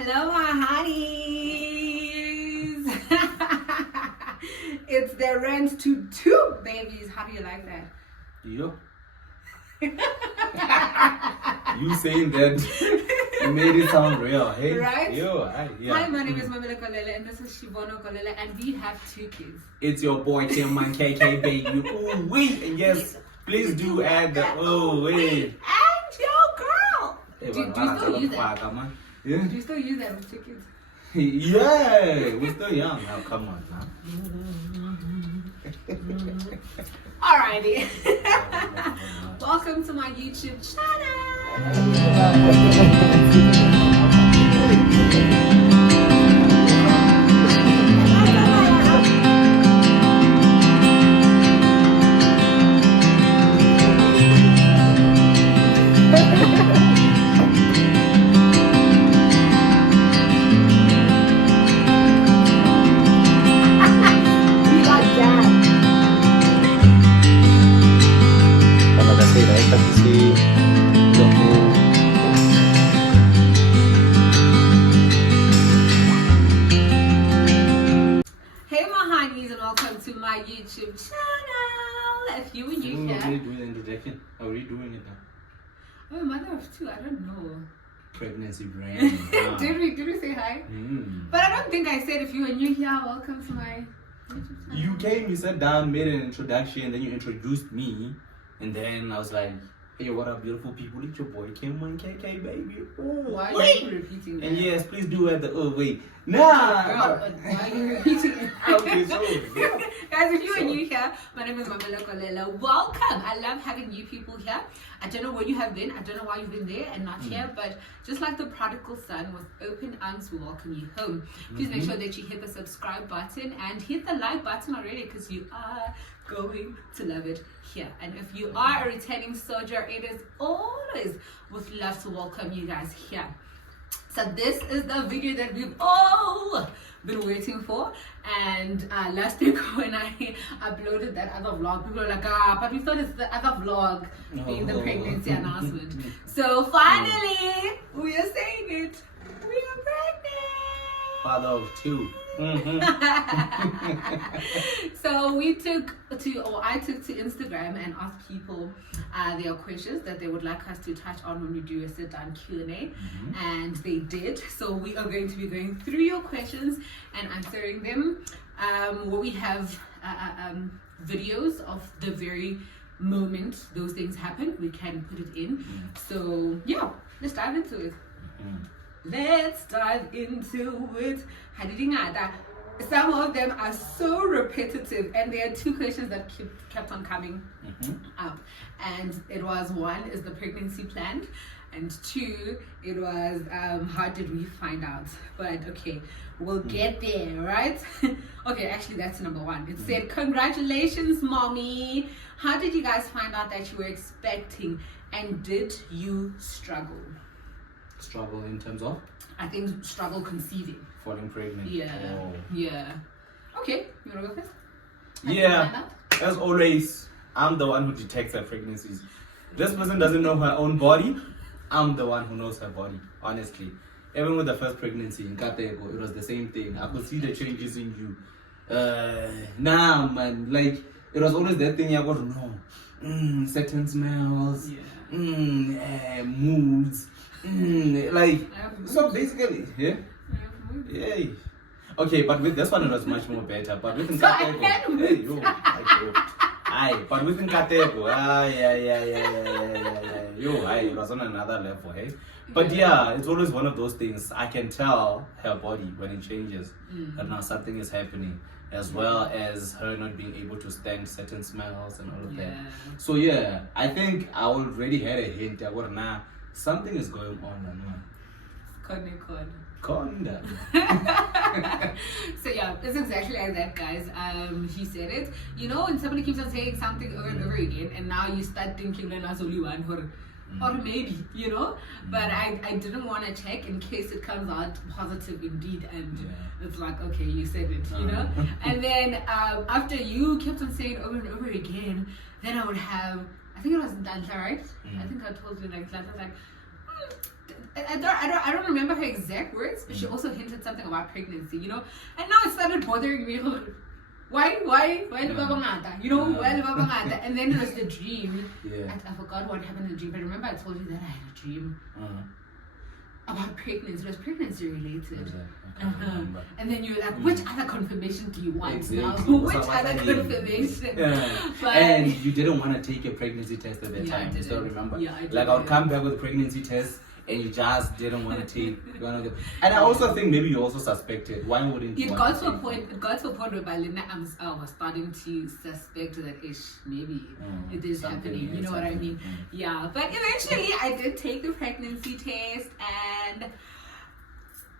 Hello, my honeys. It's the rent to two babies. How do you like that? Yo. You saying that you made it sound real, hey? Right? Yo, yeah. Hi, my name is Mmkay and this is Shivono Kolele, and we have two kids. It's your boy Mmkay baby. Ooh wee, and yes, please do add the wait. And your girl. Hey, Do you still use that? Yeah. Do you still use that with two kids? Yeah, we're still young now. Come on, now. Alrighty. Welcome to my YouTube channel. My YouTube channel. If you were new here, are we doing the introduction? Are we doing it now? I'm a mother of two. I don't know. Pregnancy brain. Did we say hi? But I don't think I said if you were new here, welcome to my YouTube channel. You came, you sat down, made an introduction, then you introduced me, and then I was like, hey, what up, beautiful people? It's your boy Mmkay baby. Ooh, why are you repeating that? And yes, please do add the wait. Nah. Girl, but why are you repeating it? Okay, so guys, if you are new here, my name is Mmkay. Welcome. I love having new people here. I don't know where you have been. I don't know why you've been there and not here, but just like the prodigal son, with open arms, we welcome you home. Please make sure that you hit the subscribe button and hit the like button already, because you are going to love it here. And if you are a returning soldier, it is always with love to welcome you guys here. So this is the video that we've all been waiting for, and last week when I uploaded that other vlog, people were like, but we thought it's the other vlog being the pregnancy announcement. So finally we are saying it, we are pregnant. Father of two. So I took to Instagram and asked people their questions that they would like us to touch on when we do a sit-down Q&A, and they did. So we are going to be going through your questions and answering them. Where we have videos of the very moment those things happen, we can put it in. So yeah, let's dive into it. Let's dive into it. Some of them are so repetitive, and there are two questions that kept on coming up. And it was, one, is the pregnancy planned? And two, it was, how did we find out? But okay, we'll get there, right? Okay, actually that's number one. It said, congratulations, mommy. How did you guys find out that you were expecting, and did you struggle? Struggle in terms of? I think struggle conceiving. Falling pregnant. Yeah. Oh. Yeah. Okay, you wanna go first? Yeah. As always, I'm the one who detects her pregnancies. This person doesn't know her own body. I'm the one who knows her body, honestly. Even with the first pregnancy in Katego, it was the same thing. I could see the changes in you. Nah, man, like, it was always that thing I got to know. Certain smells, moods, like, so basically, yeah. Yay. Okay, but with this one it was much more better. But with Nkateko, hey, yo, aye, but with Nkateko, yo, aye, it was on another level, hey. But yeah, it's always one of those things. I can tell her body when it changes that now something is happening, as well as her not being able to stand certain smells and all of that. So yeah, I think I already had a hint that what now something is going on. Conda. So yeah, it's exactly like that, guys. He said it. You know, when somebody keeps on saying something over and over again, and now you start thinking that there's only one or maybe, you know. But I didn't want to check in case it comes out positive indeed, and it's like, okay, you said it, you know. And then after you kept on saying it over and over again, then I would have, I think it was Danta, right? I think I told you, like, Danta, like, I don't remember her exact words, but she also hinted something about pregnancy, you know. And now it started bothering me. Why the Baba Ngata? You know, why the Baba Ngata? And then it was the dream. Yeah. I forgot what happened in the dream, but remember I told you that I had a dream about pregnancy. It was pregnancy related. And then you were like, which other confirmation do you want now? Which other confirmation? But, and you didn't want to take a pregnancy test at that time. You still remember? Yeah, I did. Like I would come back with a pregnancy test. And you just didn't want to take one of them. And I also think maybe you also suspected. Why wouldn't you? It got to a point where by Lena, I was starting to suspect that maybe it is happening. You know what I mean? Yeah. But eventually, I did take the pregnancy test, and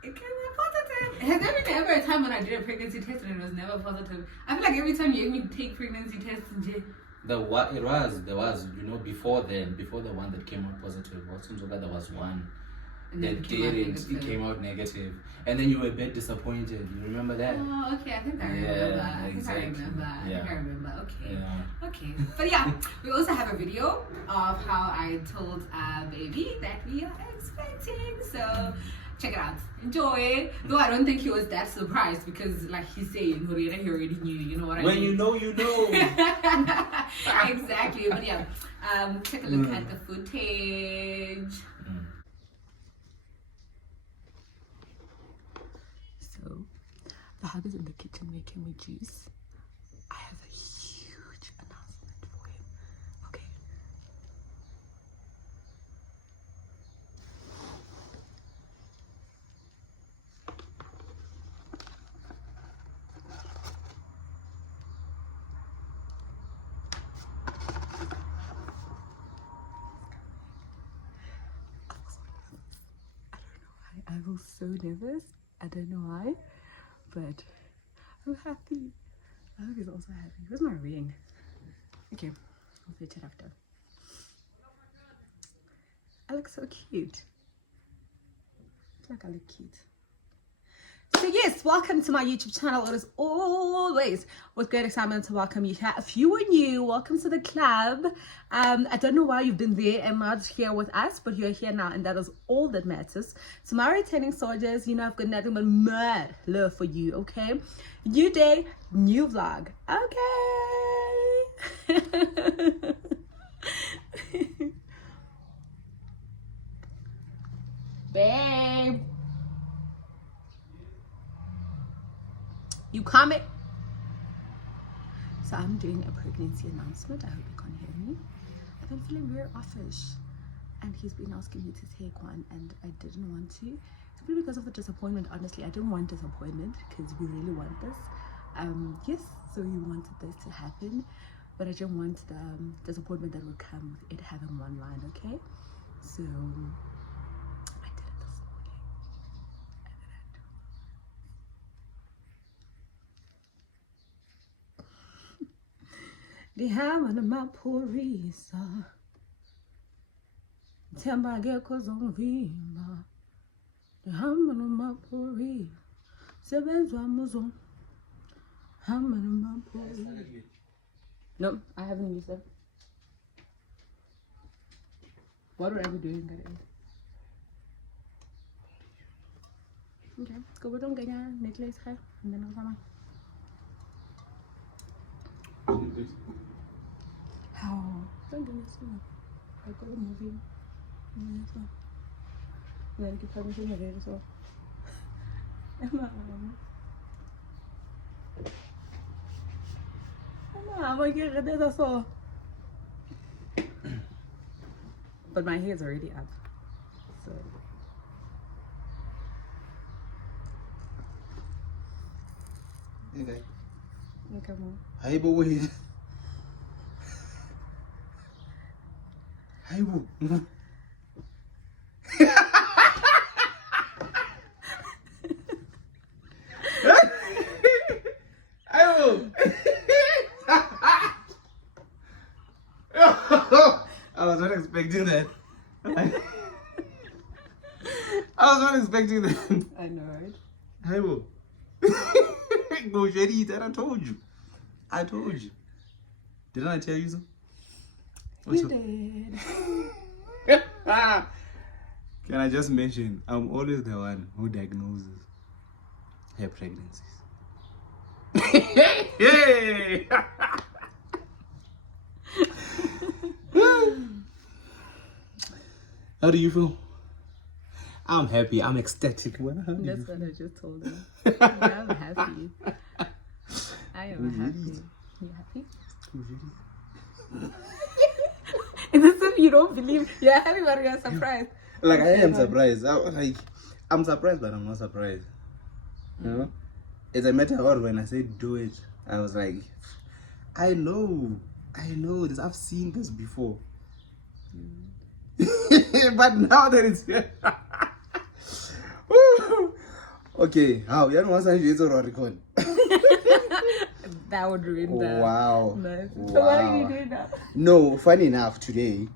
it came out positive. Has there been ever a time when I did a pregnancy test and it was never positive? I feel like every time you make me take pregnancy tests, there was, you know, before the one that came out positive. There was one that didn't. It came out negative, and then you were a bit disappointed. You remember that? Oh, okay. I think I remember. I think I remember. Okay. Yeah. Okay. But yeah, we also have a video of how I told baby that we are expecting. So check it out. Enjoy. Though I don't think he was that surprised because, like he's saying, he already knew. You know what I mean? When you know, you know. Exactly. But yeah, take a look at the footage. So, the hub is in the kitchen making me juice. I have a huge announcement for him. Okay. I was so nervous. I don't know why, but I'm happy. I hope he's also happy. Where's my ring? Okay, I'll fetch it after. I look so cute. I feel like I look cute. So yes, welcome to my YouTube channel. It is always with great excitement to welcome you here. If you are new, welcome to the club. I don't know why you've been there and not here with us, but you're here now, and that is all that matters. So my returning soldiers, you know I've got nothing but mad love for you, okay? New day, new vlog, okay? Babe. You coming? So I'm doing a pregnancy announcement. I hope you can't hear me. I've been feeling very offish, and he's been asking me to take one, and I didn't want to. It's probably because of the disappointment. Honestly, I didn't want disappointment because we really want this. Yes, so we wanted this to happen, but I didn't want the disappointment that would come with it having one line. Okay, so I did it this morning. Ndihamba namapurisa Themba akekho zongivimba Ndihamba namapurisa Sebenzi wami uzohamba namapurisa. No, I haven't used it. What would I be doing that is? Okay, go with them, get your necklace and then I'll come. How? Don't do this one. I got a movie. And then you can probably see my dad as well. But my hair's already up. So. Okay. Okay, Mom. Hi, boy. Hi, boy. I was not expecting that. I was not expecting that. I know, right? Hi, boy. Go, Jerry, that I told you. I told you. Didn't I tell you so? You did. Can I just mention, I'm always the one who diagnoses her pregnancies. Hey! How do you feel? I'm happy. I'm ecstatic. That's what I just told him. I'm happy. I am happy. You happy? It's as if you don't believe. You're happy, but you're surprised. Like, I am surprised. I'm surprised, but I'm not surprised. You know? It's a matter of when I said do it, I was like, I know this. I've seen this before. But now that it's here. Okay, how? You don't want to use a record? That would ruin that. Wow. Nice. Wow. So what are you doing now? No, funny enough, today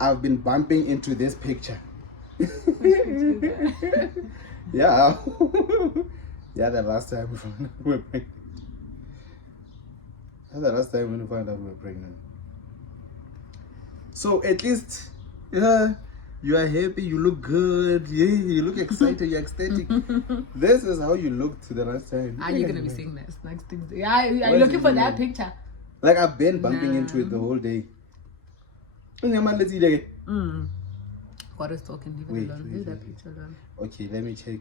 I've been bumping into this picture. Yeah. Yeah, the last time we were pregnant. That's the last time when we found out we were pregnant. So at least, yeah, you are happy, you look good, yeah, you look excited, you're ecstatic. This is how you looked the last time. Are you gonna be seeing this next Tuesday? Are you looking for that picture? Like, I've been bumping into it the whole day. God is talking, leave it alone. Leave that picture alone. Okay, let me check.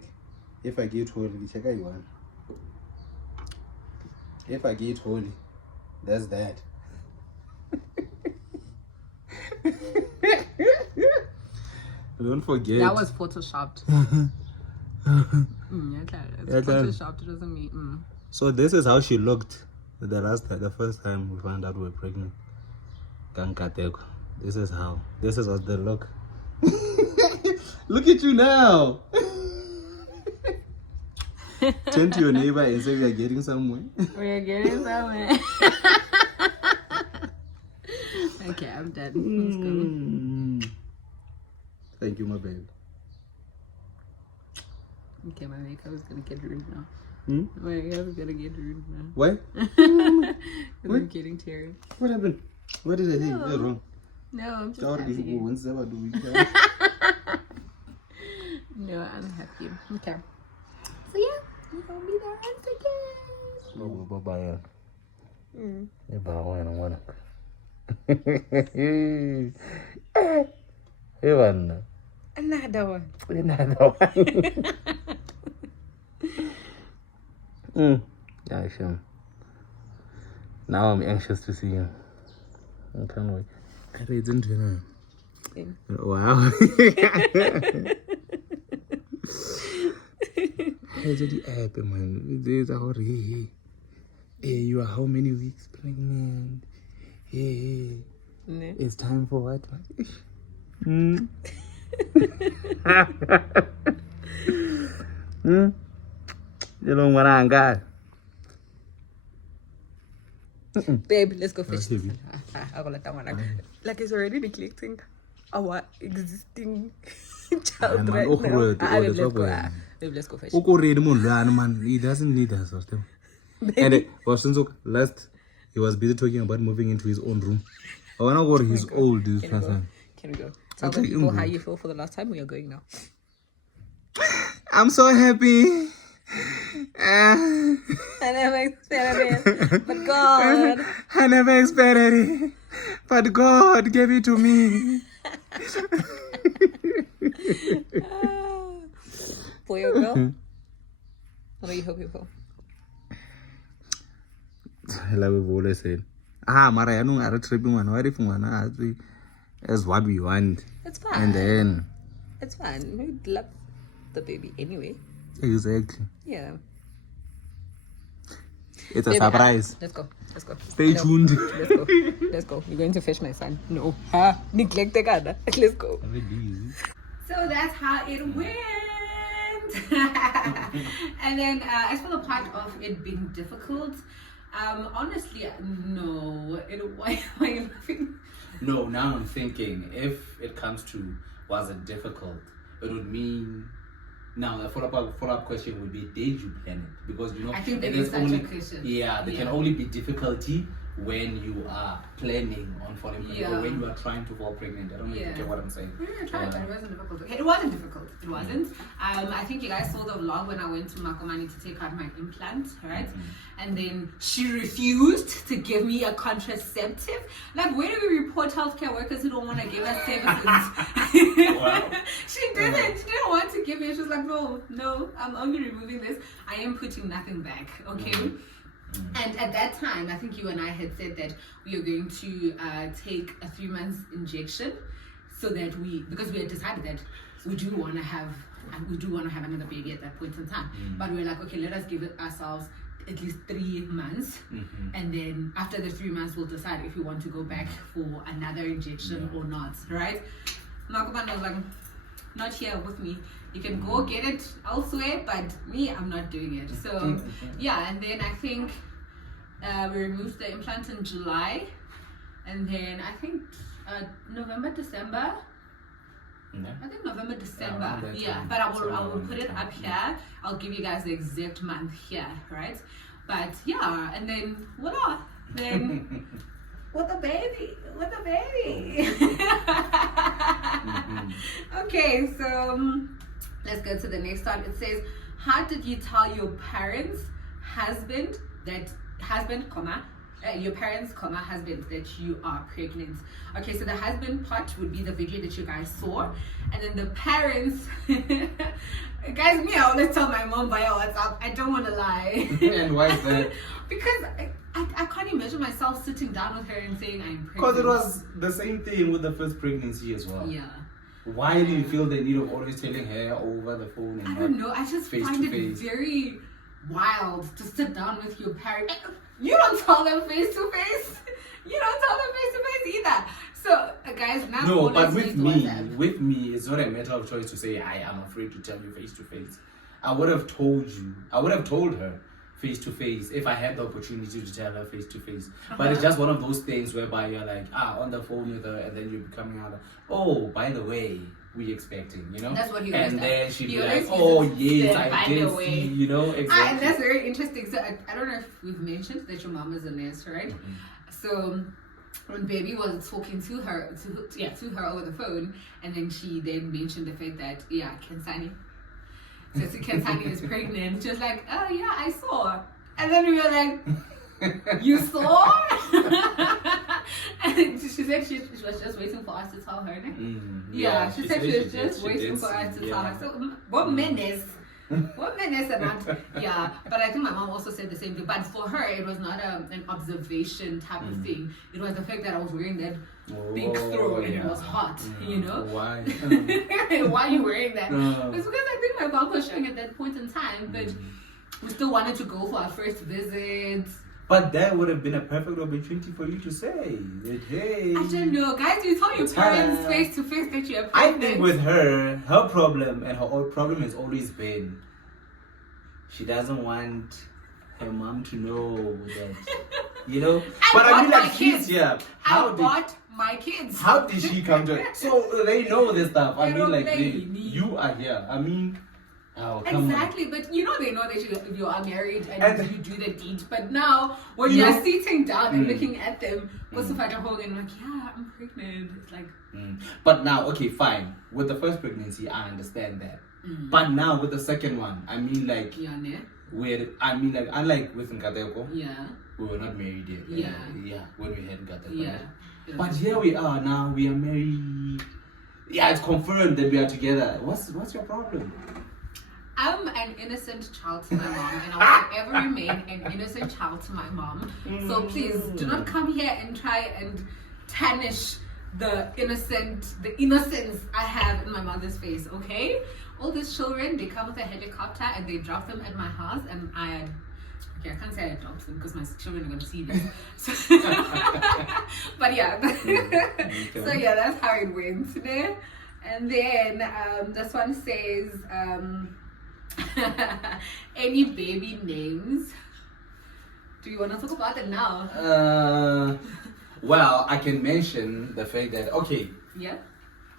If I get holy, check out one. If I get holy, that's that. Don't forget. That was photoshopped. Okay. It's photoshopped. It doesn't mean. So this is how she looked the first time we found out we were pregnant. This is how. This is what they look. Look at you now. Turn to your neighbor and say we are getting somewhere. We are getting somewhere. Okay, I'm done. Let's go. Thank you, my babe. Okay, my makeup is gonna get ruined now. My makeup is gonna get ruined now. Why? I'm getting teary. What happened? What did I do? What's wrong? No, I'm just No, I'm happy. Okay. So yeah, we're gonna be there once again. Bye-bye. Another one. Yeah, sure. Now I'm anxious to see you. I can't wait. Wow. Hey, you are how many weeks pregnant? Hey, it's time for what? Babe, let's go fish. Like, it's already neglecting our existing child right now. Babe, let's go. Babe, let's go fish. He doesn't need us. And last, he was busy talking about moving into his own room. I wanna go to his old this person. Can we go? Tell the people how you feel for the last time. We are going now. I'm so happy. I never expected it, but God. I never expected it, but God gave it to me. Boy or girl? What do you hope you for? Like we've always said. Mara, I know I'm tripping one. What if one as what we want? It's fine. And then it's fine. We'd love the baby anyway. Exactly. Yeah. It's a surprise. Let's go. Stay tuned. Let's go. You're going to fetch my son. No. Neglect the car. Let's go. So that's how it went. And then as for the part of it being difficult, honestly, no. Why are you laughing? No, now I'm thinking if it comes to was it difficult, it would mean. Now, a follow-up question would be, did you plan it? Because, I think there is such a question. Yeah, there can only be difficulty when you are planning on falling pregnant or when you are trying to fall pregnant. I don't know if you get what I'm saying. I tried, but it wasn't difficult. Okay, it wasn't difficult. It wasn't. I think you guys saw the vlog when I went to Makomani to take out my implant, right? And then she refused to give me a contraceptive. Like, where do we report healthcare workers who don't want to give us services? Wow. She didn't. She didn't want to give me. She was like, no, I'm only removing this. I am putting nothing back. Okay. And at that time, I think you and I had said that we are going to take a 3 months injection, so that because we had decided that we do want to have another baby at that point in time. But we were like, okay, let us give it ourselves at least 3 months, and then after the 3 months, we'll decide if we want to go back for another injection or not, right? Makoman was like, not here with me. You can go get it elsewhere, but me, I'm not doing it. So yeah, and then I think we removed the implant in July, and then I think November, December. I think November, December. But I will put it up here. I'll give you guys the exact month here, right? But yeah, and then voila, then with a baby. Okay, so let's go to the next one. It says, how did you tell your parents, husband, your parents, husband, that you are pregnant? Okay, so the husband part would be the video that you guys saw, and then the parents, guys, me, I always tell my mom via WhatsApp. I don't want to lie. And why is that? Because I can't imagine myself sitting down with her and saying I'm pregnant. Because it was the same thing with the first pregnancy as well. Yeah. Why do you feel the need of always telling her over the phone? And I don't know. I just find it face? very wild to sit down with your parents. You don't tell them face to face. You don't tell them face to face either. So, guys, now no, but with me, it's not a matter of choice to say I am afraid to tell you face to face. I would have told her face to face if I had the opportunity to tell her face to face. But it's just one of those things whereby you're like on the phone with her, and then you're becoming out. Oh, by the way, we expecting, you know. That's what he and does. Then she'd be like, oh yes, I did see, you know. Exactly. And that's very interesting. So I don't know if we've mentioned that your mom is a nurse, right? So when baby was talking to her over the phone, and then she then mentioned the fact that Kensani. So Kensani is pregnant. She was like, oh yeah, I saw. And then we were like, you saw? And she said she was just waiting for us to tell her. She said she was just waiting for us to tell her. So what menace? What menace about? Yeah, but I think my mom also said the same thing. But for her, it was not an observation type of thing. It was the fact that I was wearing that big throat and it was hot, you know? Why? Why are you wearing that? It's because I think my mom was showing at that point in time, but we still wanted to go for our first visit. But that would have been a perfect opportunity for you to say that, hey. I don't know, guys. You tell your parents face to face that you're pregnant. I think with her problem and her old problem has always been she doesn't want her mom to know that, you know. But I mean, like, kids, my kids. How did she come to it? So they know this stuff. I mean, like, you are here. I mean. Oh, exactly, but you know they know that you are married and you do the deed. But now when you're sitting down and looking at them, what's the fact home and like, yeah, I'm pregnant. It's like. But now, okay, fine. With the first pregnancy, I understand that. But now with the second one, I mean, like, unlike with Nkateko, we were not married yet. When we had Nkateko. But here we are now. We are married. Yeah, it's confirmed that we are together. What's your problem? I'm an innocent child to my mom, and I'll forever remain an innocent child to my mom. So please do not come here and try and tarnish the innocence I have in my mother's face, okay? All these children, they come with a helicopter and they drop them at my house, and I can't say I adopt them because my children are going to see this. But yeah, so yeah, that's how it went today. And then this one says, any baby names? Do you want to talk about it now? Well, I can mention the fact that,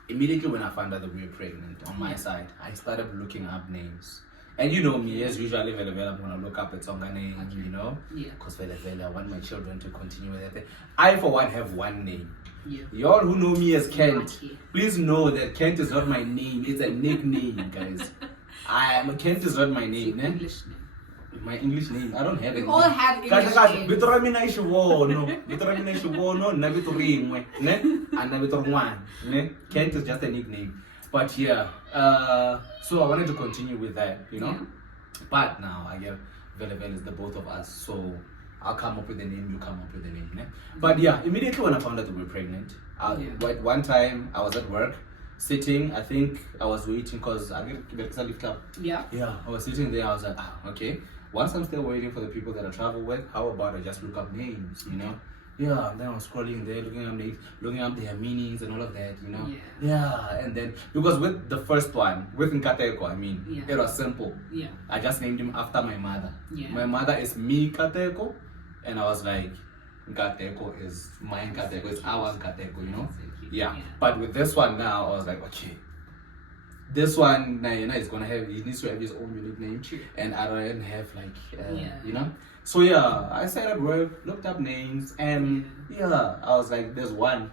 immediately when I found out that we were pregnant on my side, I started looking up names. And you know me, as usually, I'm gonna look up at Tsonga name, Okay. you know, Yeah. because I want my children to continue with that. I, for one, have one name. Yeah. Y'all who know me as Kent, Lucky. please know that Kent is not my name. It's a nickname, guys. Kent is not my It's name. your Ne? English name. My English name. I don't have We it. all have English names. Vito ra mina I xivono. Vito ra mina I xivono, na vito rin'we, ne? And na vito rin'wana, ne? Kent is just a nickname. But yeah, so I wanted to continue with that, you know? Yeah. But now I get Vele is the both of us, so I'll come up with the name, you come up with the name, ne? But yeah, immediately when I found out that we were pregnant, at one time I was at work, sitting, I think I was waiting because I get club. Yeah. Yeah, I was sitting there, I was like, okay. Once I'm still waiting for the people that I travel with, how about I just look up names, you know? Yeah, and then I was scrolling there, looking up names, looking up their meanings and all of that, you know? Yeah, and then, because with the first one, with Nkateko, I mean, it was simple. Yeah. I just named him after my mother. Yeah. My mother is me Nkateko, and I was like, Nkateko is my Nkateko, it's our Nkateko, you know? Yeah. But with this one now, I was like, okay. This one, is gonna have, he needs to have his own unique name, and I don't have you know. So yeah, I sat at work, looked up names, and yeah, I was like, there's one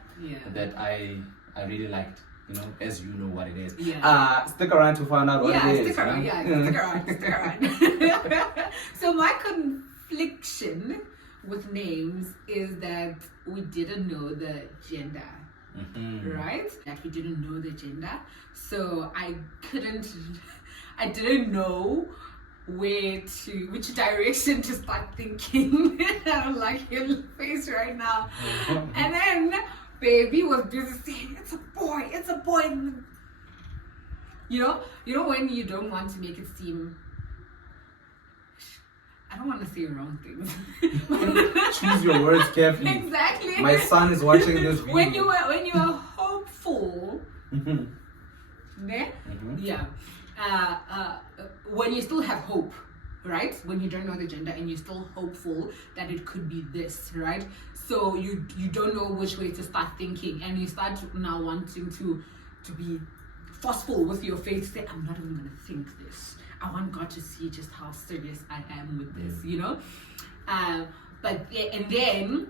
that I really liked, you know, as you know what it is. Yeah. Stick around to find out what it is. Stick around. Stick around. So my confliction with names is that we didn't know the gender. Right? That we didn't know the gender. So I didn't know which direction to start thinking. I don't like your face right now. And then baby was busy saying, it's a boy. You know when you don't want to make it seem, I don't want to say wrong things. Choose your words carefully. Exactly. My son is watching this video. When you are hopeful, ne? Yeah. When you still have hope, right? When you don't know the gender and you're still hopeful that it could be this, right? So you don't know which way to start thinking, and you start now wanting to be forceful with your faith. Say, I'm not even gonna think this. I want God to see just how serious I am with this, you know? And then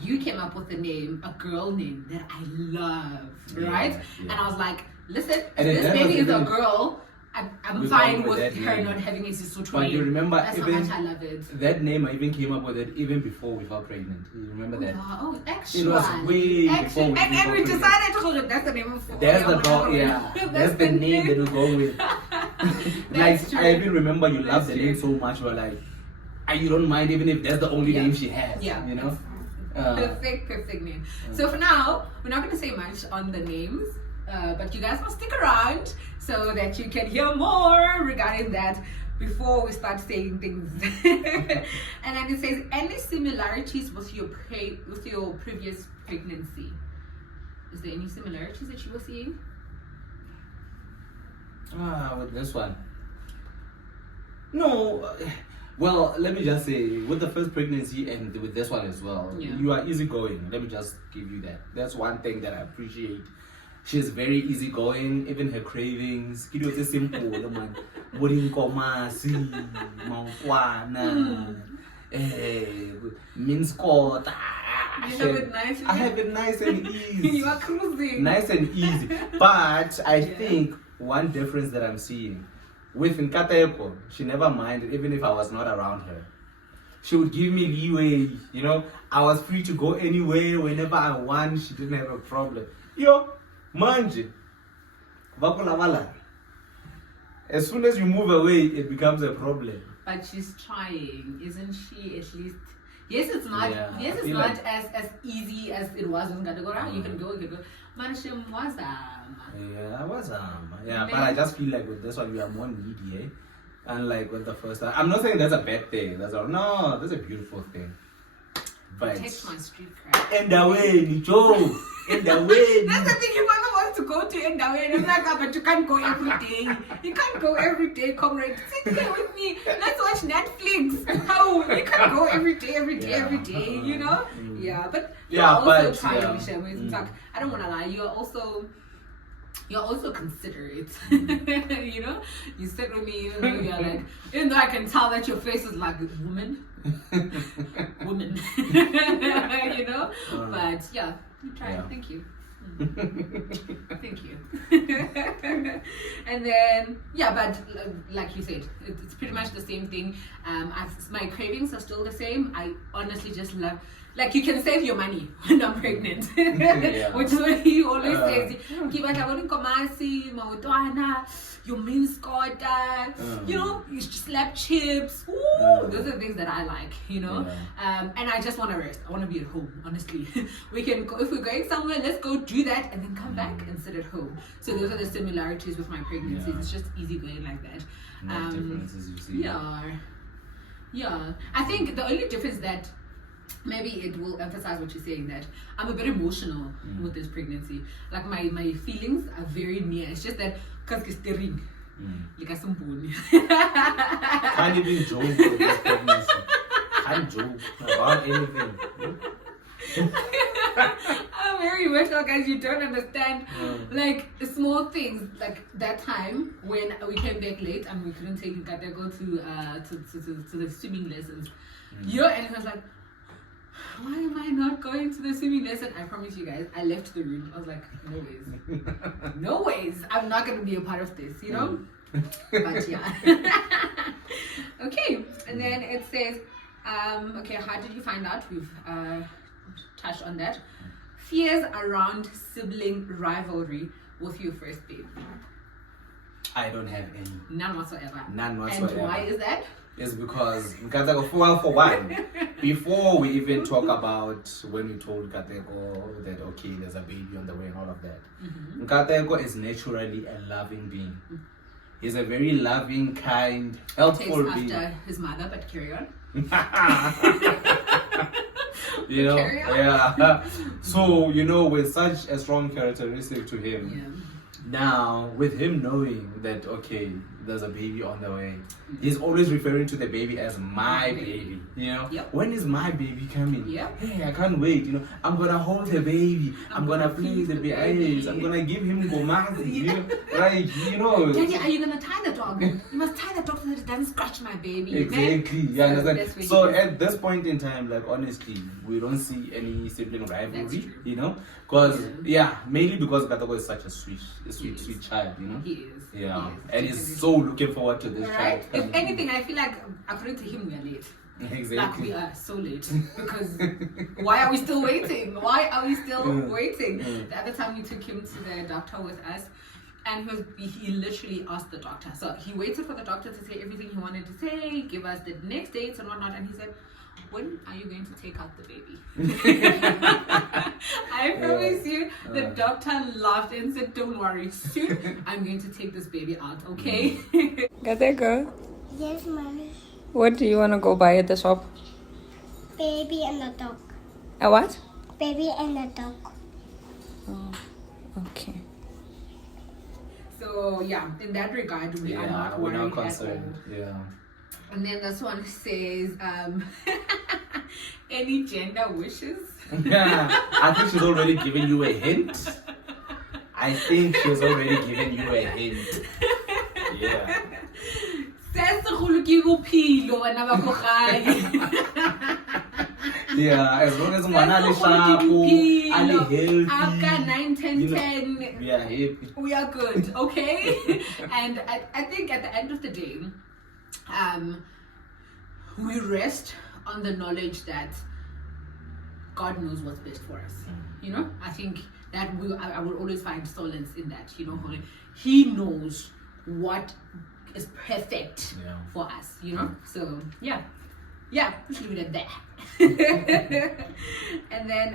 you came up with a girl name that I love, right? Yeah. And I was like, listen, if this baby is a girl, I'm fine with her not having a Sesotho name. But you remember, that's how much I love it. That name, I even came up with it even before we fell pregnant. You remember that? Oh, extra. It was way before we and we decided to call it, that's the name of That's the dog, yeah. That's the name that we go with. Like, true. I even remember you loved the name so much, but like, you don't mind even if that's the only name she has. Yeah. You know? Perfect name. So for now, we're not going to say much on the names, but you guys must stick around so that you can hear more regarding that before we start saying things. And then it says, any similarities with your previous pregnancy? Is there any similarities that you were seeing? With this one? No. Well, let me just say, with the first pregnancy and with this one as well, you are easygoing. Let me just give you that. That's one thing that I appreciate. She's very easygoing, even her cravings. It was simple, the man. Minscot. I have it nice and easy. You are cruising. Nice and easy. But I think one difference that I'm seeing with Nkateko, she never minded even if I was not around her. She would give me leeway, you know. I was free to go anywhere whenever I want. She didn't have a problem. Yo, manje, vakulavala. As soon as you move away, it becomes a problem. But she's trying, isn't she? At least, yes, it's not. Yes, it's not like, as easy as it was with Gadagora. You can go. Manashim was Yeah, I was yeah, but I just feel like with this one we are more needy, eh? And like with the first time, I'm not saying that's a bad thing. That's a beautiful thing. But take my street cred. In the way, Nicho. In the way. That's the thing. Your mother wants to go to in the way. I'm like, but you can't go every day. You can't go every day, comrade. Sit here with me. Let's watch Netflix. Oh, you can't go every day, you know? Yeah, but you're also trying, Michelle. I don't want to lie. You're also you're also considerate. You know, you sit with me, even though you're like, even though I can tell that your face is like woman, woman, you know. But yeah, you tried. Yeah. Thank you. Thank you. And then yeah, but like you said, it's pretty much the same thing. My cravings are still the same. I honestly just love, like, you can save your money when I'm pregnant. Yeah. Which is what he always says. Your mean scota, you know, you slap chips. Ooh, those are the things that I like, you know. And I just want to rest. I want to be at home, honestly. We can go, if we're going somewhere, let's go do that and then come back and sit at home. So those are the similarities with my pregnancies. It's just easy going like that. No differences you see. Yeah. I think the only difference that maybe it will emphasize what you're saying, that I'm a bit emotional with this pregnancy. Like my feelings are very near. It's just that because it's staring. Like I'm born. Can't even joke with this pregnancy. Can't joke about anything. I'm very emotional, guys. You don't understand. Like small things, like that time when we came back late and we couldn't take Nkateko to the swimming lessons. And he was like, why am I not going to the swimming lesson? I promise you guys, I left the room. I was like, no ways. No ways. I'm not going to be a part of this, you know? But yeah. Okay. And then it says, okay, how did you find out? We've touched on that. Fears around sibling rivalry with your first baby. I don't have any. None whatsoever. None whatsoever. And why is that? Is because well, for one, before we even talk about when we told Nkateko that okay, there's a baby on the way and all of that, Nkateko is naturally a loving being. He's a very loving, kind, helpful being. Takes after his mother, but carry on. You know, Carry on. yeah. So you know, with such a strong characteristic to him, now with him knowing that okay, there's a baby on the way, he's always referring to the baby as my baby. You know, when is my baby coming? Hey, I can't wait. You know, I'm gonna hold the baby. I'm gonna play the baby. I'm gonna give him gomazi. You know, like, you know. Daddy, are you gonna tie the dog? You must tie the dog so that it doesn't scratch my baby. Exactly. Man. Yeah, understand. So at this point in time, like honestly, we don't see any sibling rivalry. You know, because mainly because Nkateko is such a sweet child. You know. He is. Yeah, and he's so looking forward to this child. If anything, I feel like according to him, we are late. Exactly. Like we are so late because why are we still waiting? Why are we still waiting? The other time we took him to the doctor with us, and he literally asked the doctor. So he waited for the doctor to say everything he wanted to say, give us the next dates and whatnot, and he said, when are you going to take out the baby? I promise you, the doctor laughed and said, don't worry, soon I'm going to take this baby out, okay? Nkateko, Yes, mommy. what do you want to go buy at the shop? Baby and a dog. A what? Baby and a dog. Oh, okay. So yeah, in that regard, we are not we're worried not concerned. at all. Yeah. And then this one says, any gender wishes? I think she's already given you a hint. I think she's already given you a hint. Yeah. Yeah, as long as Manali Shapo, Ali healthy. After 9, 10, you know, 10, we are happy. we are good, okay? And I think at the end of the day, we rest on the knowledge that God knows what's best for us. You know, I think that I will always find solace in that. You know, He knows what is perfect for us. You know, so yeah, let's leave it at that. And then,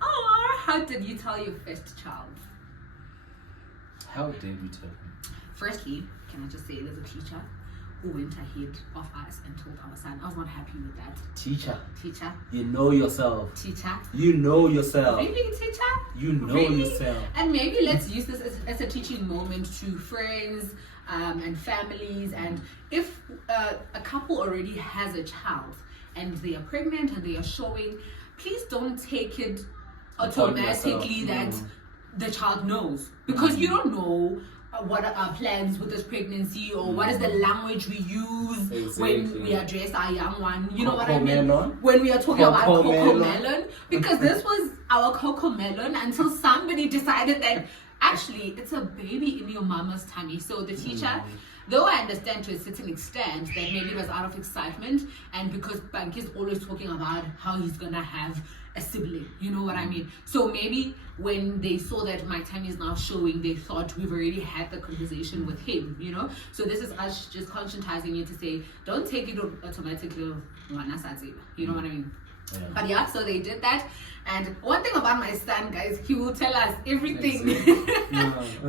how did you tell your first child? How did we tell him? Firstly, can I just say there's a teacher who went ahead of us and told our son. I was not happy with that. Teacher. Teacher. You know yourself. Teacher. You know yourself. Really, teacher? You know really? yourself. And maybe let's use this as a teaching moment to friends and families. And if a couple already has a child and they are pregnant and they are showing, please don't take it automatically that the child knows, because you don't know what are our plans with this pregnancy, or what is the language we use when we address our young one. You know what I mean? When we are talking about cocoa melon, because this was our cocoa melon until somebody decided that actually it's a baby in your mama's tummy. So the teacher, though I understand to a certain extent that maybe it was out of excitement, and because Banky is always talking about how he's gonna have a sibling, you know what I mean? So maybe when they saw that my tummy is now showing, they thought we've already had the conversation with him, you know? So this is us just conscientizing you to say, don't take it automatically, you know what I mean? Yeah. But yeah, so they did that. And one thing about my son, guys, he will tell us everything.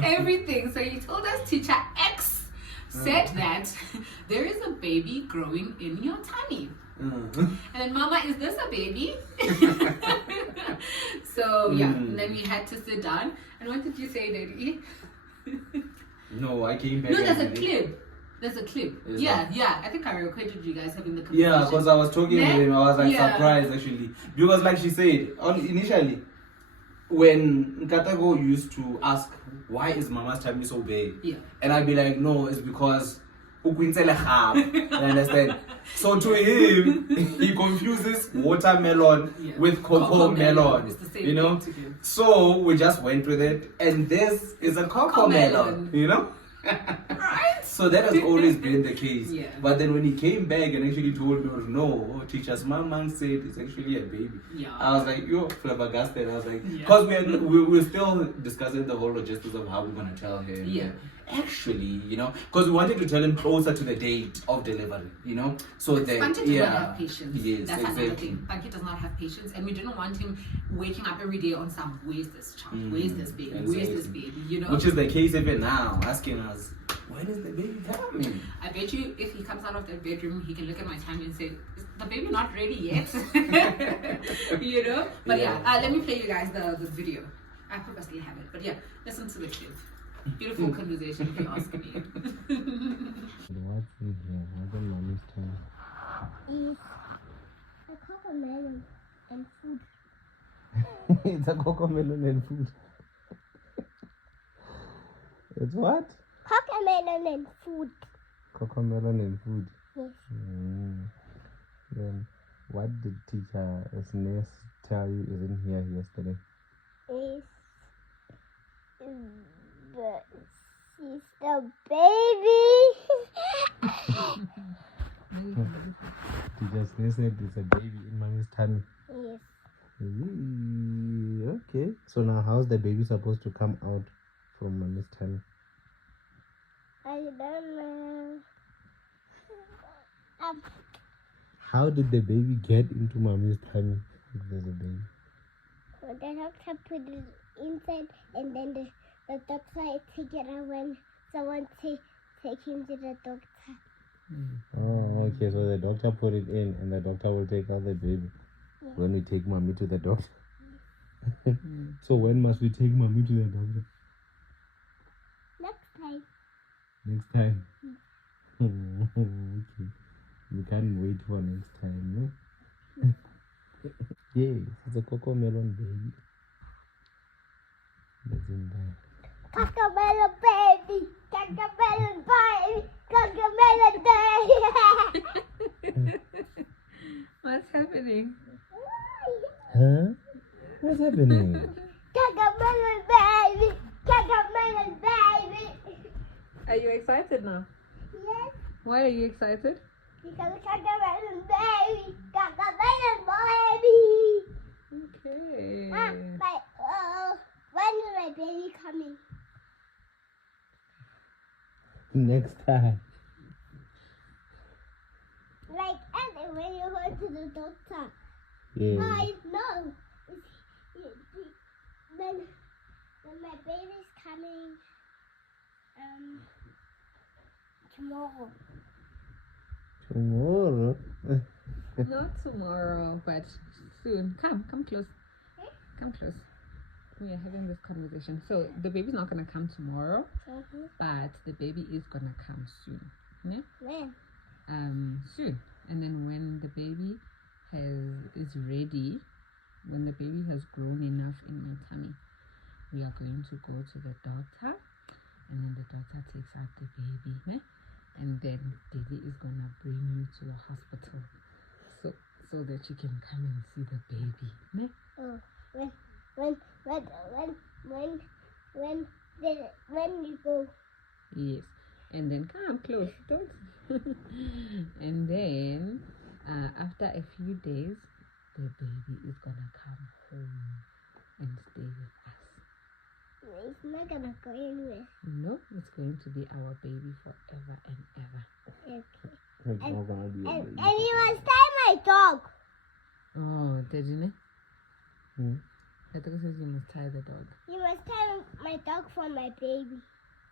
Everything. So he told us teacher X said that there is a baby growing in your tummy. And then, Mama, is this a baby? So yeah, and then we had to sit down. And what did you say, Daddy? No, I came back. No, there's a clip. There's a clip. Yeah. I think I recorded you guys having the conversation. Yeah, because I was talking with him. I was like surprised actually. Because like she said, initially, when Nkatago used to ask, why is Mama's tummy so big? Yeah. And I'd be like, no, it's because you understand? So to him, he confuses watermelon with cocoa melon. It's the same, you know? So we just went with it, and this is a cocoa melon, you know? Right? So that has always been the case. Yeah. But then when he came back and actually told me, no, teacher's mom said it's actually a baby. Yeah. I was like, you're flabbergasted. I was like, because we're still discussing the whole logistics of how we're going to tell him. Yeah. Actually, you know, because we wanted to tell him closer to the date of delivery, you know, so that does not have patience. Yes, that's another thing. Banky does not have patience, and we didn't want him waking up every day on some, where's this child, where's this baby, where's this baby, you know, which is the case even now, asking us, when is the baby coming? I bet you if he comes out of that bedroom, he can look at my tummy and say, is the baby not ready yet? You know, but let me play you guys the video. I purposely have it, but yeah, listen to the clip. Beautiful conversation, if you ask me. What's in here? What's in Mommy's tummy? It's a cocomelon and food. It's a cocomelon and food. It's what? Cocomelon and food. Cocomelon and food. Yes. Then what did teacher Ness tell you is in here yesterday? She's the baby. Teacher Ness said it's a baby in Mommy's tummy. Yes. Okay. So now how's the baby supposed to come out from Mommy's tummy? I don't know. How did the baby get into Mommy's tummy if there's a baby? Well, the doctor put it inside, and then the doctor take it out when someone take him to the doctor. Oh, okay. So the doctor put it in, and the doctor will take out the baby when we take Mommy to the doctor. So when must we take Mommy to the doctor? Next time. Next time? Okay. We can't wait for next time, no? Yes, it's a cocomelon baby. That's in there. Cocomelon baby! Cocomelon baby! Cocomelon baby! What's happening? Huh? What's happening? Cocomelon baby! Cocomelon baby! Are you excited now? Yes, Why are you excited? because cocomelon baby! Cocomelon baby! Okay. When is my baby coming? Next time. Like, and when you go to the doctor. Yeah. I know. When my baby's coming tomorrow. Tomorrow? Not tomorrow, but soon. Come close. Come close. We are having this conversation. So the baby's not gonna come tomorrow, but the baby is gonna come soon. Yeah? When? Soon. And then when the baby is ready, when the baby has grown enough in my tummy, we are going to go to the doctor, and then the doctor takes out the baby, né? And then Daddy is gonna bring you to the hospital, so that you can come and see the baby, né? Oh, when you go. Yes, and then come close, don't. And then after a few days, the baby is gonna come home and stay with us. It's not gonna go anywhere. No, it's going to be our baby forever and ever. Okay. It's not gonna be a And baby. you must tie my dog. Oh, did you know? Hmm? I think it says you must tie the dog. You must tie my dog for my baby.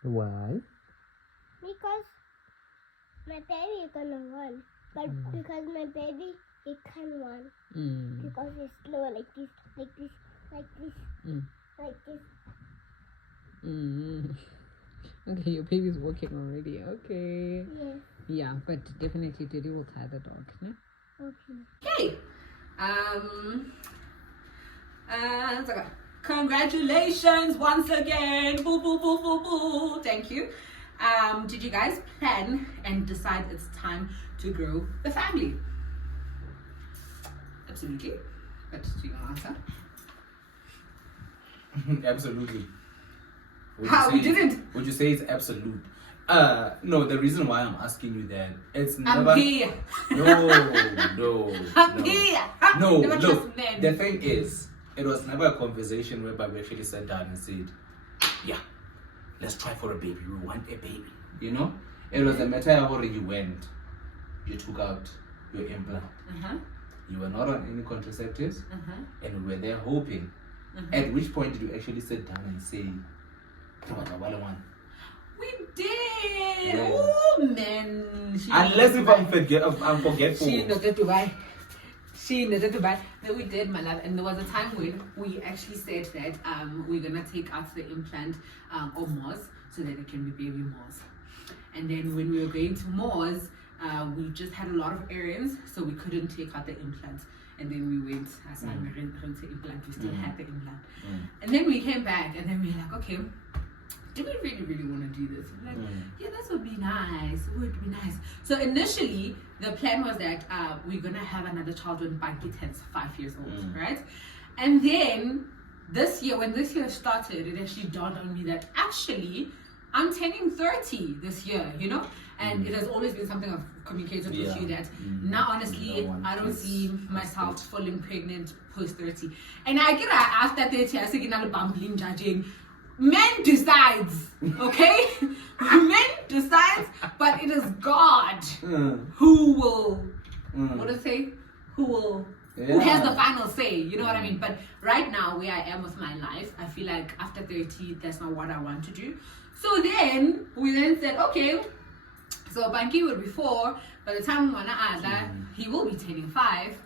Why? Because my baby is gonna run. But because my baby, it can't run. Because it's slow like this, like this, like this, like this. Okay, your baby's walking already. Okay. Yes. Yeah, but definitely Daddy will tie the dog. No? Okay. Congratulations once again. Boo, boo, boo, boo, boo. Thank you. Did you guys plan and decide it's time to grow the family? Absolutely. But do you answer? Absolutely. How? We didn't. Would you say it's absolute? No, the reason why I'm asking you that, it's never... I'm here. No. I'm here. No, Never look, trust men. the thing is, it was never a conversation whereby we actually sat down and said, yeah, let's try for a baby. We want a baby. You know? It was a matter of where you went. You took out your implant. You were not on any contraceptives. And we were there hoping. At which point did you actually sit down and say, We did. Yeah. Oh man. unless if I'm forgetful. She needed to buy. No, we did, my love. And there was a time when we actually said that we're gonna take out the implant or Moz so that it can be baby Moz. And then when we were going to Moz, we just had a lot of errands, so we couldn't take out the implant. And then we went as implant. We still had the implant. And then we came back, and then we were like, okay, do we really want to do this? We're like, yeah, that would be nice. It would be nice. So initially, the plan was that we're gonna have another child when Banky turns 5 years old, right? And then this year, when this year started, it actually dawned on me that actually I'm turning 30 this year, you know? And it has always been something I've communicated with you that now, honestly, I don't see myself falling pregnant post 30. And I get after 30, I say, bumbling, judging. Men decides, okay? Men decides, but it is God who will, what do I say? Who has the final say, you know what I mean? But right now, where I am with my life, I feel like after 30, that's not what I want to do. So then, we then said, okay, so Banky will be 4. By the time Mwana Ada, he will be turning 5.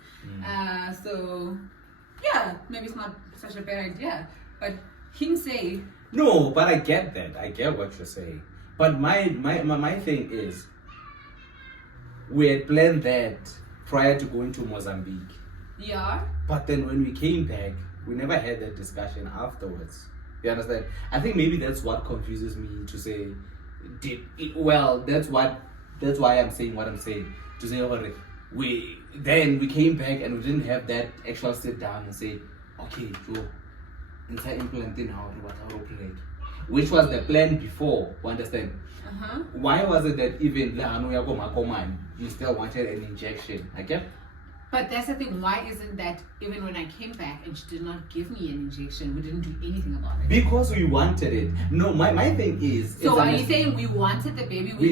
So, yeah, maybe it's not such a bad idea. But him say... No, but I get that. I get what you're saying. But my thing is, we had planned that prior to going to Mozambique. Yeah. But then when we came back, we never had that discussion afterwards. You understand? I think maybe that's what confuses me to say, that's why I'm saying what I'm saying. To say, we came back and we didn't have that actual sit down and say, okay, Joe, inside implanting how to operate, which was the plan before. You understand? Why was it that even you still wanted an injection? Okay? But that's the thing. Why isn't that even when I came back and she did not give me an injection, we didn't do anything about it? Because we wanted it. No, my thing is. So are you saying we wanted the baby? We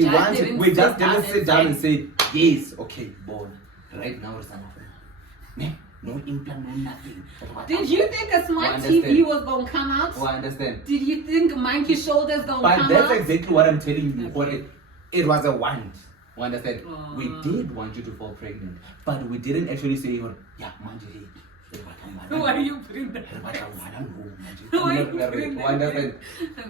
just didn't sit down and say, yes, okay, boy, right now it's enough. No implant, no nothing. Did you think a smart TV was going to come out? Oh, I understand. Did you think Monkey Shoulders going to come out? But that's exactly what I'm telling you. Okay. It was a want. You understand? Oh. We did want you to fall pregnant, but we didn't actually say, yeah, Manji. Why are you putting that? Why are you putting that?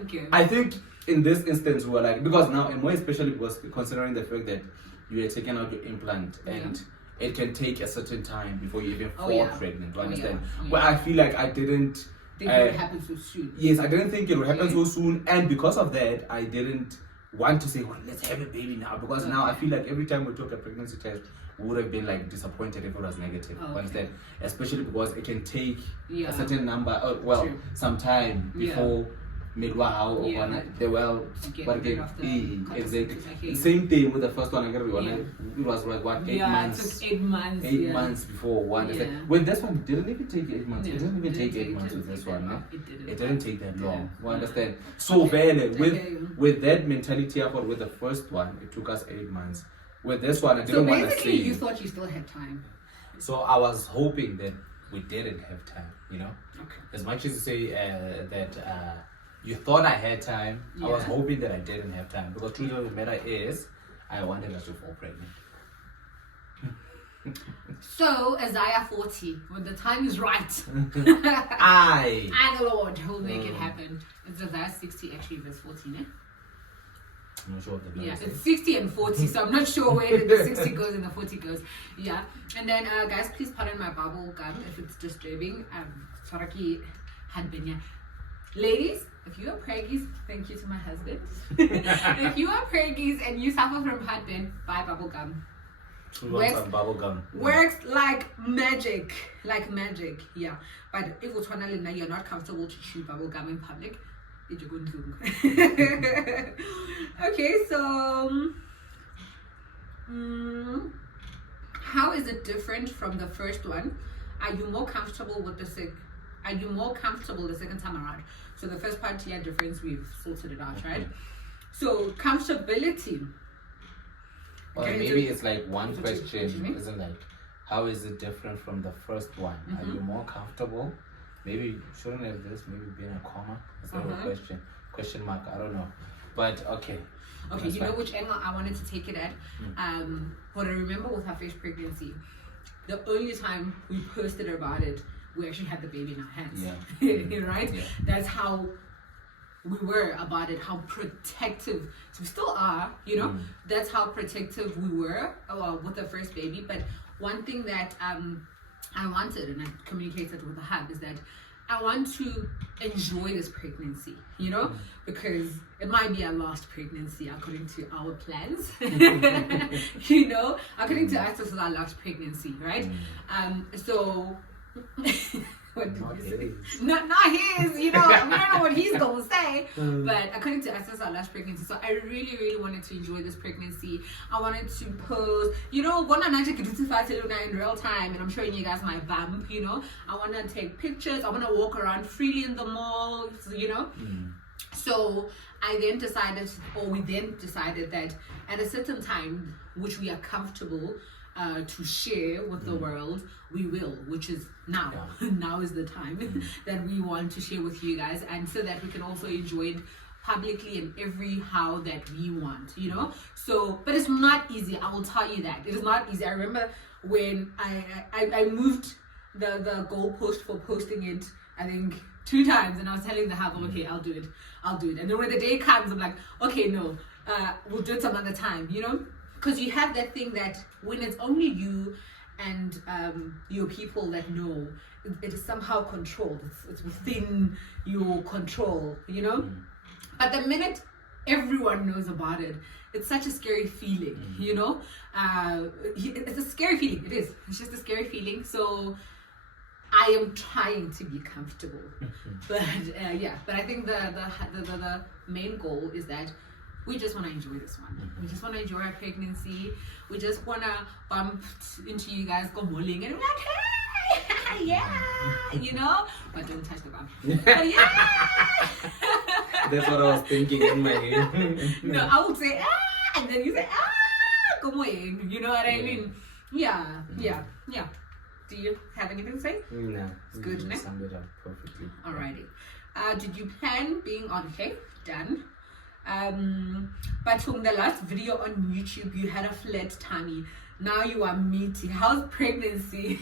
Okay. I think in this instance, we were like, because now, and more especially because considering the fact that you had taken out your implant and it can take a certain time before you even fall pregnant. You understand? Well, I feel like I didn't think it would happen so soon. Yes, I didn't think it would happen so soon, and because of that, I didn't want to say, well, let's have a baby now, because now I feel like every time we took a pregnancy test, we would have been like disappointed if it was negative. Understand? Especially because it can take a certain number, some time before midwife or they will exactly. Same thing with the first one. It was like what 8 months. It took 8 months. 8 months before one. With this one, it didn't even take 8 months. It didn't even take 8 months with this one. It didn't take that long. You understand? So with that mentality, I thought with the first one, it took us 8 months. With this one, I didn't want to say. So basically, you thought you still had time. So I was hoping that we didn't have time. Okay. As much as you say that. You thought I had time. I was hoping that I didn't have time, because truth of the matter is, I wanted us to fall pregnant. So Isaiah 40, when the time is right, I the Lord will make it happen. It's Isaiah 60 actually, verse 14, eh? I'm not sure what the it's 60 and 40, so I'm not sure where the 60 goes and the 40 goes. Yeah. And then guys, please pardon my bubble gum if it's disturbing. Sorry, had been here. Ladies, if you are preggies, thank you to my husband. If you are preggies and you suffer from heartburn, buy bubble gum. Works like magic. Yeah. But if you're not comfortable to chew bubble gum in public, it's a good thing. Okay, so how is it different from the first one? Are you more comfortable with the second time around? So the first part, difference, we've sorted it out, right? So comfortability. Well, maybe it's like one question, isn't like, how is it different from the first one? Are you more comfortable? Maybe shouldn't have this maybe be in a comma instead of a question mark. I don't know, but okay. Okay, you know which angle I wanted to take it at? What I remember with our first pregnancy, the only time we posted about it, we actually had the baby in our hands. Right? Yeah. That's how we were about it, how protective, so we still are, that's how protective we were with the first baby. But one thing that I wanted, and I communicated with the hub, is that I want to enjoy this pregnancy, because it might be our last pregnancy according to our plans. According to us, this is our last pregnancy, right? So what did you say? Not his, we don't know what he's gonna say. But according to us, this is our last pregnancy. So I really, really wanted to enjoy this pregnancy. I wanted to pose, in real time, and I'm showing you guys my bump, I wanna take pictures, I wanna walk around freely in the mall, So we then decided that at a certain time, which we are comfortable to share with the world, we will, which is now. Now is the time that we want to share with you guys, and so that we can also enjoy it publicly in every how that we want, So, but it's not easy. I will tell you that it is not easy. I remember when I moved the goalpost for posting it, I think 2 times, and I was telling the hub, okay, I'll do it. And then when the day comes, I'm like, okay, no, we'll do it some other time, because you have that thing that when it's only you and your people that know, it is somehow controlled. It's within your control, But the minute everyone knows about it, it's such a scary feeling, It's a scary feeling. It is. It's just a scary feeling. So I am trying to be comfortable, but But I think the main goal is that we just want to enjoy this one. We just want to enjoy our pregnancy. We just want to bump into you guys, go bowling, and we're like, hey, yeah, but don't touch the bump. But yeah. That's what I was thinking in my head. No, I would say, and then you say, come on, you know what I mean? Yeah. Do you have anything to say? No. It's good, you summed it up perfectly. Alrighty. Did you plan being on? Okay, done. But from the last video on YouTube, you had a flat tummy. Now you are meaty. How's pregnancy?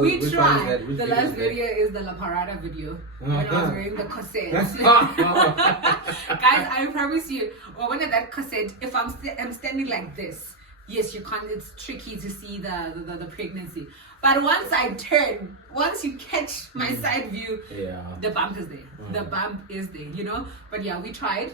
We tried. The last video is the La Parada video when I was wearing the corset. Guys, I promise you, when I wear that corset, if I'm standing like this, yes, you can't. It's tricky to see the pregnancy. But once I turn, once you catch my side view, the bump is there. The bump is there, you know. But yeah, we tried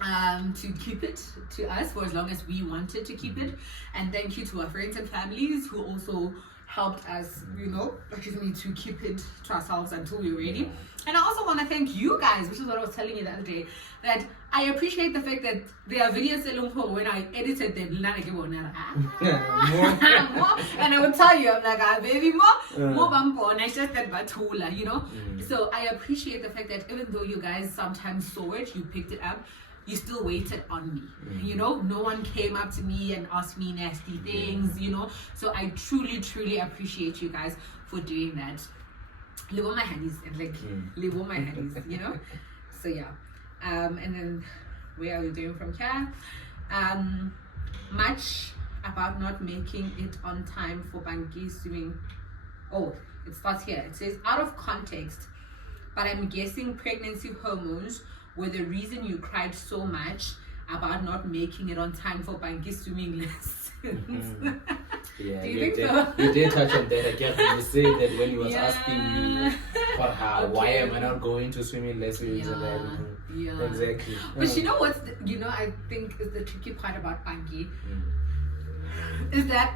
to keep it to us for as long as we wanted to keep it. And thank you to our friends and families who also helped us, you know, to keep it to ourselves until we were ready. And I also want to thank you guys, which is what I was telling you the other day, that I appreciate the fact that there are videos when I edited them, and I would tell you, I'm like, baby, more bump, and I just that batula, you know. So I appreciate the fact that even though you guys sometimes saw it, you picked it up, you still waited on me, you know. No one came up to me and asked me nasty things, you know. So I truly appreciate you guys for doing that. Live on my handies and like live on my handies, you know. So yeah, and then where are we going from here? Much about not making it on time for Banki swimming. Oh, it starts here. It says out of context, but I'm guessing pregnancy hormones were the reason you cried so much about not making it on time for Banki swimming lessons. Yeah, do you think so? You did touch on that again. You said that when he was asking you for her, why am I not going to swimming lessons? Yeah. Exactly. But you know what's I think is the tricky part about Banki is that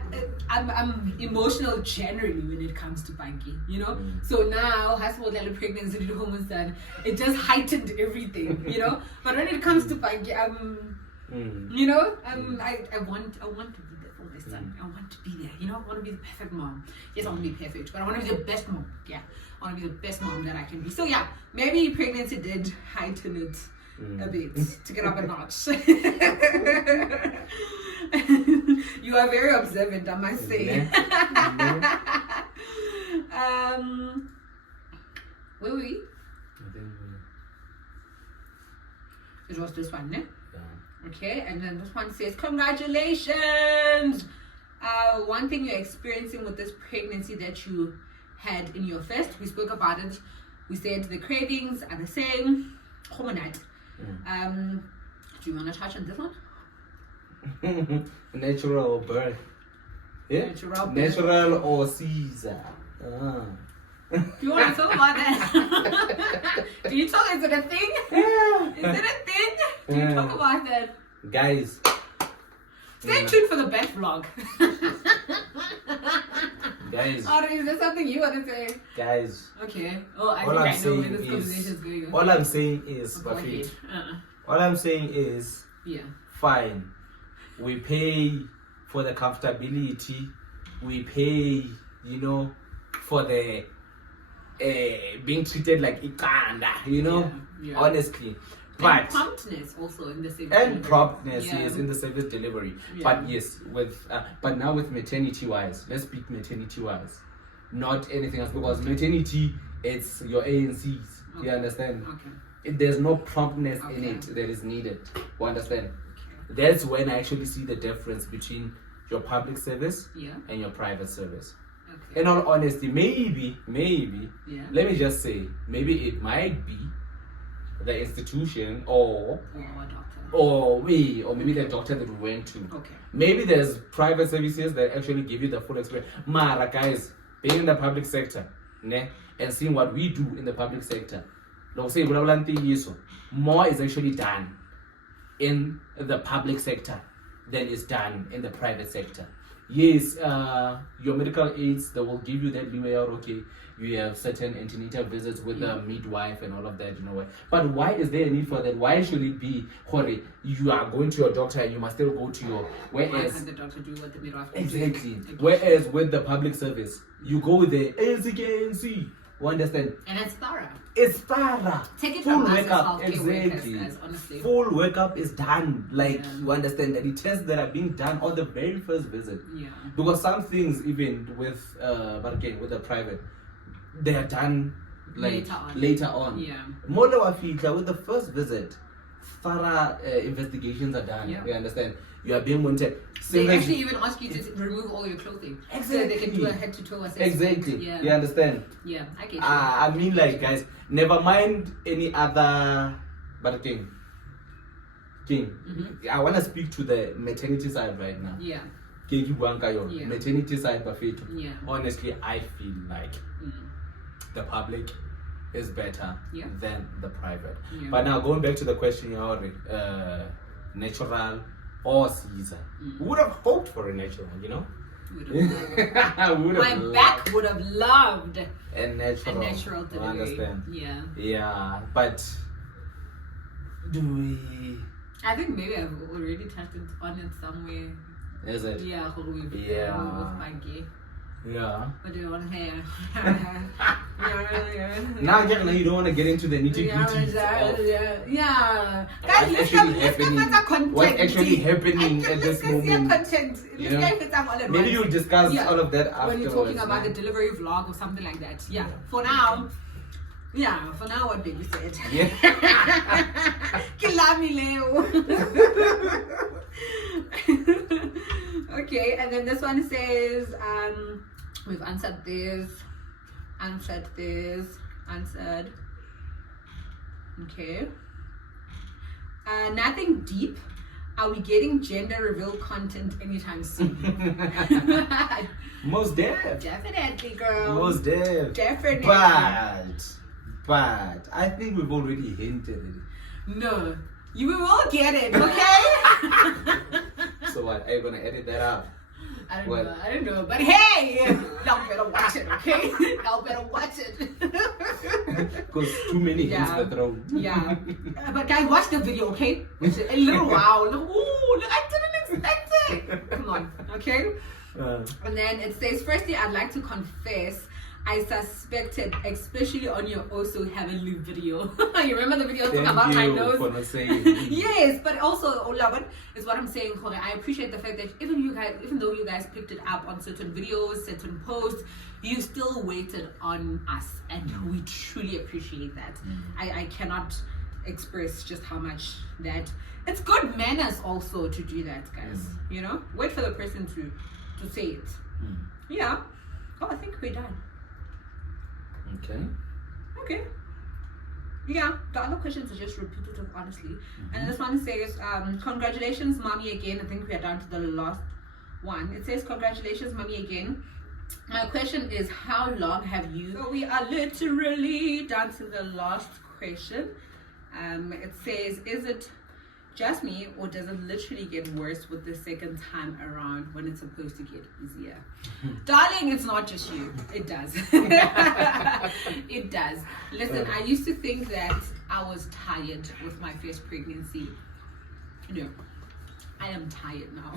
I'm emotional generally when it comes to Banki, you know. So now hospital pregnancy the hormones done, it just heightened everything, you know. But when it comes to Banki, you know, I want to be there for my son. I want to be there, you know. I want to be the perfect mom. Yes, I want to be perfect, but I want to be the best mom. Yeah, I want to be the best mom that I can be. So yeah, maybe pregnancy did heighten it a bit to get up a notch. You are very observant, I must say. Where were we? It was this one, ne? Okay, and then this one says, congratulations! One thing you're experiencing with this pregnancy that you had in your first, we spoke about it. We said the cravings are the same. Do you want to touch on this one? Natural birth. Yeah? Natural or Caesar. Do you want to talk about that? Do you talk? Is it a thing? Is it a thing? Do you talk about that? Guys. Stay tuned for the best vlog. Guys. Or is there something you want to say? Guys. Okay. Oh, I think I know where this conversation is going on. All I'm saying is, all I'm saying is, fine. We pay for the comfortability. We pay, you know, for the being treated like ikanda, you know, honestly. But and promptness also in the service delivery. Promptness is in the service delivery. But yes, with but now with maternity wise, let's speak maternity wise, not anything else, because maternity, it's your ANCs. You understand? There's no promptness in it that is needed. You understand? That's when I actually see the difference between your public service and your private service. In all honesty, maybe, let me just say, maybe it might be the institution or maybe the doctor that we went to. Maybe there's private services that actually give you the full experience. Mara, guys, being in the public sector, ne, and seeing what we do in the public sector, more is actually done in the public sector than is done in the private sector. Yes, your medical aids, they will give you that leeway out, okay, you have certain antenatal visits with the midwife and all of that, you know what. But why is there a need for that? Why should it be, Hori, you are going to your doctor and you must still go to your, whereas... Why can't the doctor do what the midwife does? Exactly. Whereas with the public service, you go with the ANC. You understand? And it's thorough. It's thorough. Take it full from workup. Exactly. Workers, honestly. Full workup is done. Like you understand that the tests that are being done on the very first visit. Because some things, even with but again with the private, they are done like later on. More with the first visit, thorough investigations are done. You understand? You are being monitored. They actually even ask you to remove all your clothing. Exactly. So they can do a head to toe assessment. Exactly. You understand? Yeah, I get you. I mean, like, guys, never mind any other, but again, King, I want to speak to the maternity side right now. Yeah. Yeah. Maternity side, Yeah. honestly, I feel like the public is better than the private. Yeah. But now going back to the question, natural or Caesar, we would have hoped for a natural, you know. My back would have loved a natural delivery. I understand. Yeah. Yeah, but do we? I think maybe I've already touched on it somewhere. Is it? Yeah, with my gay. Yeah. What do you want to hear? Now you don't want to get into the nitty-gritty. Yeah. Guys, let's get what's actually happening at this moment? Content. You know? Maybe you'll discuss all of that afterwards. When you're talking about the delivery vlog or something like that. Yeah. For now, what baby said. Yeah. Okay, and then this one says, we've answered this. Okay. Nothing deep. Are we getting gender reveal content anytime soon? Most Definitely, girl. Most Definitely. But I think we've already hinted at it. No, you will get it, okay? So what? Are you gonna edit that out? I don't know, but hey, y'all better watch it, okay? Y'all better watch it. Because too many hints were thrown. Yeah, but guys, watch the video, okay? A little wow, ooh, I didn't expect it. Come on, okay? And then it says, firstly, I'd like to confess I suspected, especially on your also heavenly video. You remember the video talking about my nose? For not saying Yes, but also, Olaban is what I'm saying, Kore. I appreciate the fact that even though you guys picked it up on certain videos, certain posts, you still waited on us, and we truly appreciate that. I cannot express just how much that it's good manners also to do that, guys. You know, wait for the person to say it. Yeah. Oh, I think we're done. Okay. Yeah, the other questions are just repetitive, honestly. And this one says, congratulations, mommy, again. I think we are down to the last one. It says, congratulations, mommy, again. My question is, how long have you... So we are literally down to the last question. It says, is it just me, or does it literally get worse with the second time around when it's supposed to get easier? Darling, it's not just you. It does. It does. Listen, I used to think that I was tired with my first pregnancy. No, I am tired now.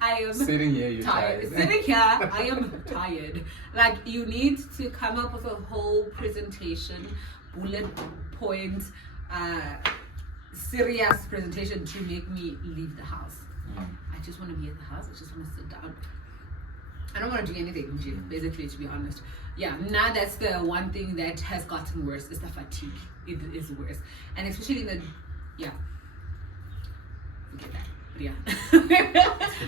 I am sitting here, you're tired. Sitting here, I am tired. Like, you need to come up with a whole presentation, bullet point, serious presentation to make me leave the house. I just want to be at the house. I just want to sit down. I don't want to do anything, basically, to be honest. Yeah, now that's the one thing that has gotten worse is the fatigue. It is worse. And especially in the, forget that. But yeah.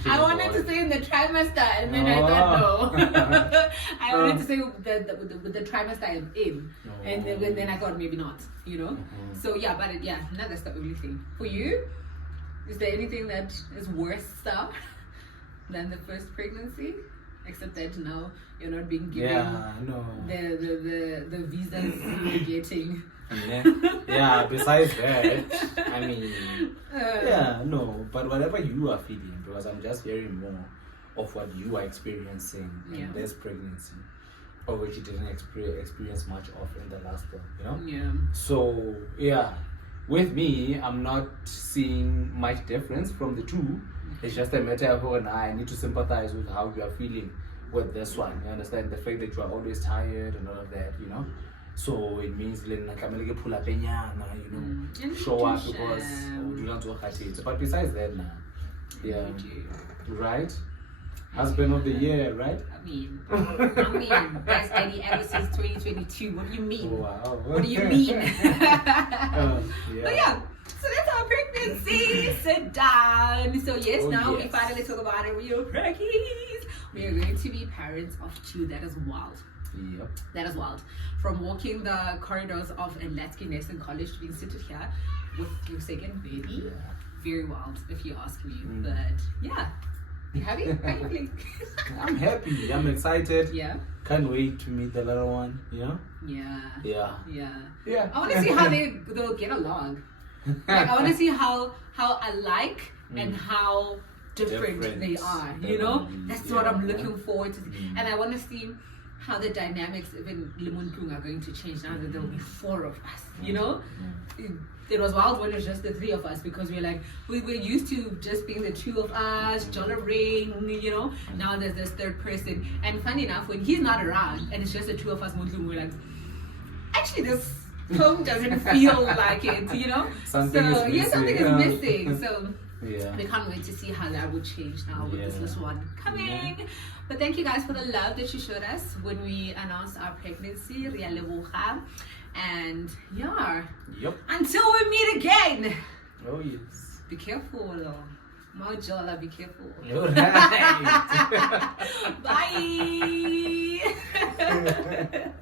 I wanted to say in the trimester, and then I thought no. I wanted to say with the trimester I'm in, and then I thought maybe not, you know. So yeah, but now that's the only thing. For you, is there anything that is worse than the first pregnancy? Except that now you're not being given the visas you're getting. Yeah, besides that, I mean, but whatever you are feeling, because I'm just hearing more of what you are experiencing in this pregnancy, or which you didn't experience much of in the last one, you know? Yeah. So, with me, I'm not seeing much difference from the two. It's just a matter of I need to sympathize with how you are feeling with this one. You understand the fact that you are always tired and all of that, you know? So it means pull up you know, show up because do not work at it. But besides that right? Husband of the year, right? I mean, best daddy ever since 2022. What do you mean? Wow. What do you mean? But yeah, so that's our pregnancy. Sit down. So yes, now we finally talk about it. We are preggies. We are going to be parents of 2. That is wild. Yep. That is wild. From walking the corridors of Latsky Nursing College to being seated here, with your second baby. Yeah. Very wild, if you ask me. Mm. But yeah, you happy? How you feeling? I'm happy. I'm excited. Yeah. Can't wait to meet the little one. You know? Yeah. Yeah. Yeah. Yeah. I want to see how they'll get along. Like, I want to see how alike and how different they are. You know, that's what I'm looking forward to. And I want to see how the dynamics even Lemuntung are going to change now that there will be 4 of us. You know, it was wild when it was just the 3 of us because we're like we were used to just being the 2 of us, John Ring. You know, now there's this 3rd person. And funny enough, when he's not around and it's just the 2 of us, we're like, actually this home doesn't feel like it, you know. Something is missing. Something is missing. So yeah, we can't wait to see how that would change now with this little one coming. Yeah. But thank you guys for the love that you showed us when we announced our pregnancy. Ria leboga. And yeah, yep. Until we meet again. Oh yes. Be careful, Mojola, be careful. All right. Bye.